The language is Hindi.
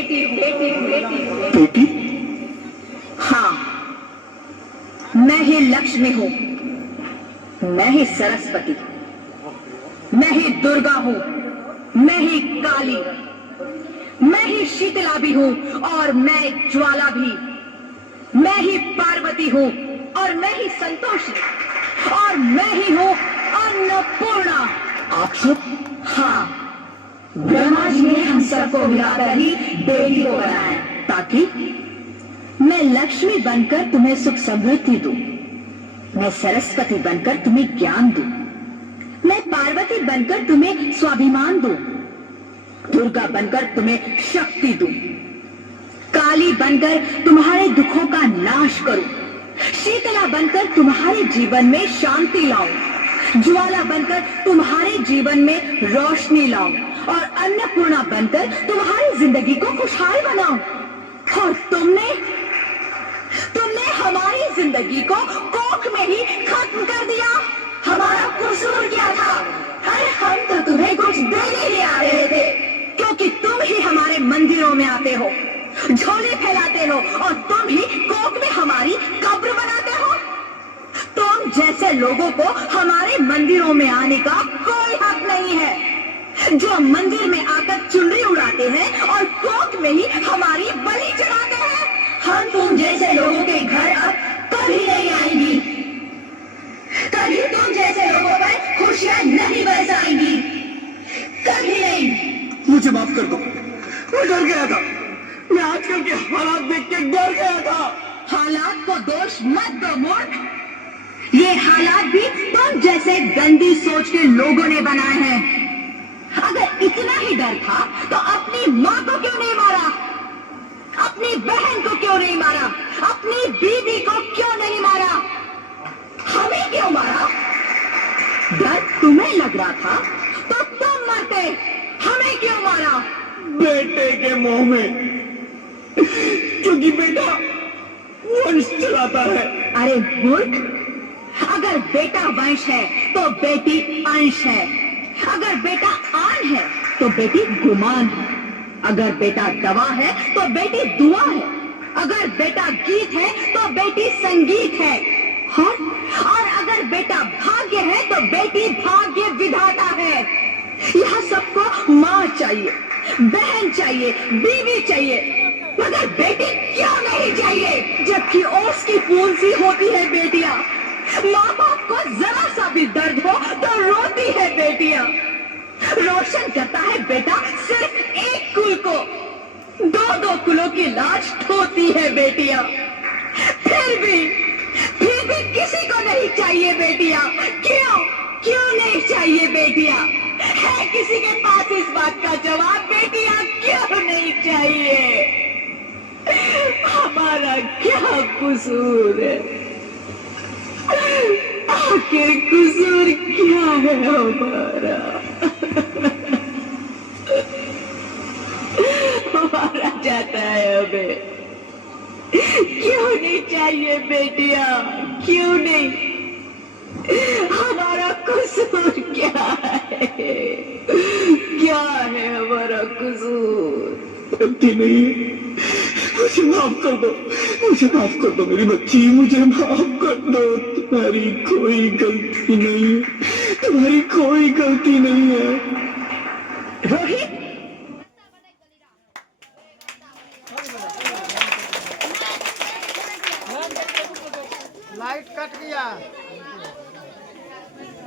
बेटी बेटी बेटी बेटी? हाँ, मैं ही लक्ष्मी हूँ, मैं ही सरस्वती, मैं ही दुर्गा हूँ, मैं ही काली, मैं ही शीतला भी हूँ और मैं ज्वाला भी, मैं ही पार्वती हूँ और मैं ही संतोषी और मैं ही हूँ अन्नपूर्णा। आप सब? हाँ, ब्रह्मा जी ने हम सबको मिलाकर ही बेटी को बनाया ताकि मैं लक्ष्मी बनकर तुम्हें सुख समृद्धि दूं, मैं सरस्वती बनकर तुम्हें ज्ञान दूं, मैं पार्वती बनकर तुम्हें स्वाभिमान दूं, दुर्गा बनकर तुम्हें शक्ति दूं, काली बनकर तुम्हारे दुखों का नाश करूं, शीतला बनकर तुम्हारे जीवन में शांति लाऊं, ज्वाला बनकर तुम्हारे जीवन में रोशनी लाऊं और अन्नपूर्णा बनकर तुम्हारी जिंदगी को खुशहाल बनाऊं। और तुमने हमारी जिंदगी को कोख में ही खत्म कर दिया। हमारा कसूर क्या था? अरे हम तो तुम्हें कुछ देने ही आ रहे थे, क्योंकि तुम ही हमारे मंदिरों में आते हो, झोले फैलाते हो और तुम ही कोख में हमारी कब्र बनाते हो। तुम जैसे लोगों को हमारे मंदिरों में आने का कोई हक नहीं है, जो मंदिर में आकर चुनरी उड़ाते हैं और कोख में ही हमारी बलि चढ़ाते हैं। हम तुम जैसे लोगों के घर अब कभी नहीं आएंगी, कभी तुम जैसे लोगों पर खुशियां नहीं बरसाएंगी, कभी नहीं। मुझे माफ कर दो, मैं डर गया था, मैं आजकल के हालात देख के डर गया था। हालात को दोष मत दो मूर्ख, ये हालात भी तुम जैसे गंदी सोच के लोगों ने बनाए हैं। अगर इतना ही डर था तो अपनी माँ को क्यों नहीं मारा, अपनी बहन को क्यों नहीं मारा, अपनी बीवी को क्यों नहीं मारा, हमें क्यों मारा? डर तुम्हें लग रहा था तो तुम मरते, हमें क्यों मारा? बेटे के मुंह में, क्योंकि बेटा वंश चलाता है। अरे मूर्ख, अगर बेटा वंश है तो बेटी अंश है, अगर बेटा आन है तो बेटी गुमान है, अगर बेटा दवा है तो बेटी दुआ है, अगर बेटा गीत है तो बेटी संगीत है, और अगर बेटा भाग्य है तो बेटी भाग्य विधाता है। यह सबको माँ चाहिए, बहन चाहिए, बीवी चाहिए, मगर बेटी क्यों नहीं चाहिए? जबकि ओस की फूल सी होती है बेटियां, माँ बाप को जरा सा भी दर्द हो तो रोती है बेटियां, रोशन करता है बेटा सिर्फ एक कुल को, दो दो कुलों की लाश ढोती है बेटियां, फिर भी किसी को नहीं चाहिए बेटियां। क्यों नहीं चाहिए बेटियां? है किसी के पास इस बात का जवाब? बेटियां क्यों नहीं चाहिए? हमारा क्या कसूर है? आखिर कसूर क्या है हमारा? हमारा जाता है हमें, क्यों नहीं चाहिए बेटियां? क्यों नहीं? हमारा कसूर क्या है? क्या है हमारा कसूर? गलती नहीं है, मुझे माफ कर दो, मुझे माफ कर दो मेरी बच्ची, मुझे माफ कर दो। तुम्हारी कोई गलती नहीं है, तुम्हारी कोई गलती नहीं है। रोहित, लाइट कट गया।